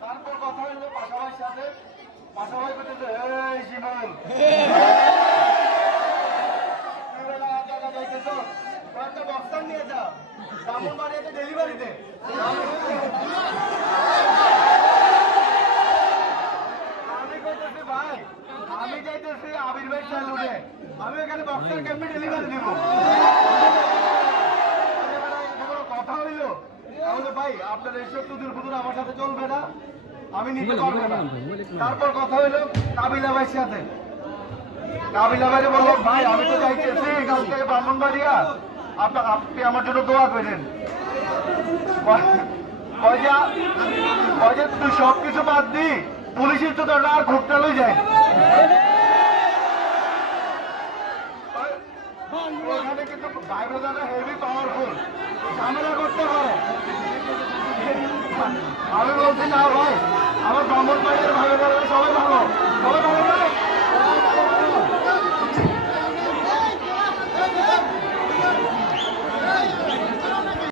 তারপর কথা হইলো পাশাপাশি সাথে পাশাপাশি করতেছে এই শিমন একটা বক্সার নিয়ে যা ব্রাহ্মণ বাড়িতে ডেলিভারিতে আমি কইতেছি ভাই আমি যাইতেছি আবির ভাই স্যালুটে আমি এখানে বক্সার কেমনি ডেলিভারি দিব কথা হইলো তাহলে ভাই আপনার এইসব তুদুর ফুদুর আমার সাথে চলবে না আমি নিতে পারবো না তারপর কথা হইলো কাবিলা ভাইয়ের সাথে কাবিলা ভাই বললো ভাই আমি তো যাইতেছি কালকে ব্রাহ্মণবাড়িয়া আপনি আমার জন্য দোয়া করেন তুই সবকিছু বাদ দি পুলিশের তো তোর আর ঘুরতে যায় ওখানে কিন্তু বাইরে যারা হেভি পাওয়ারফুল ঝামেলা করতে পারে আমি বলছি না ভাই আমার ব্রাহ্মণবাড়িয়ার ভাই সবাই